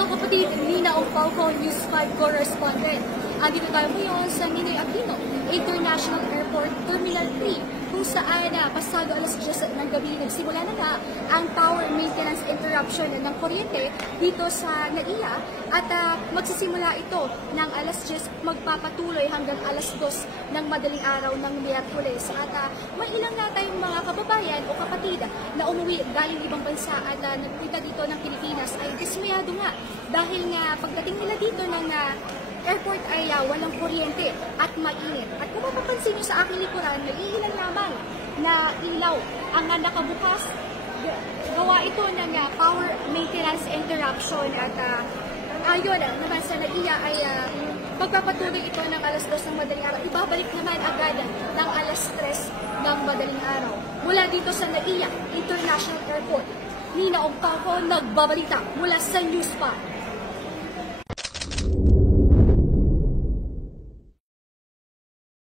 Mga kapatid, Nina Ocalco, News 5 correspondent. Dito tayo ngayon sa Ninoy Aquino International Airport Terminal 3 kung saan pasado alas 10 ng gabi nagsimula na nga ang power maintenance interruption ng kuryente dito sa NAIA at magsisimula ito ng alas 10 magpapatuloy hanggang alas 2 ng madaling araw ng Miyerkules. At may ilang na tayong mga kababayan o kapatid na umuwi galing ibang bansa at nagpunta dito ng Pilipinas ay dismayado nga dahil nga pagdating nila dito ng airport ay walang kuryente at mainit. At kung mapapansin nyo sa aking likuran, nag-iilan lamang na ilaw ang nakabukas. Gawa ito ng power maintenance interruption at ayon naman sa NAIA ay magpapatuloy ito ng alas 2 ng madaling araw. Ibabalik naman agad ng alas 3 ng madaling araw. Mula dito sa NAIA International Airport, Nina Ocalco nagbabalita mula sa News 5.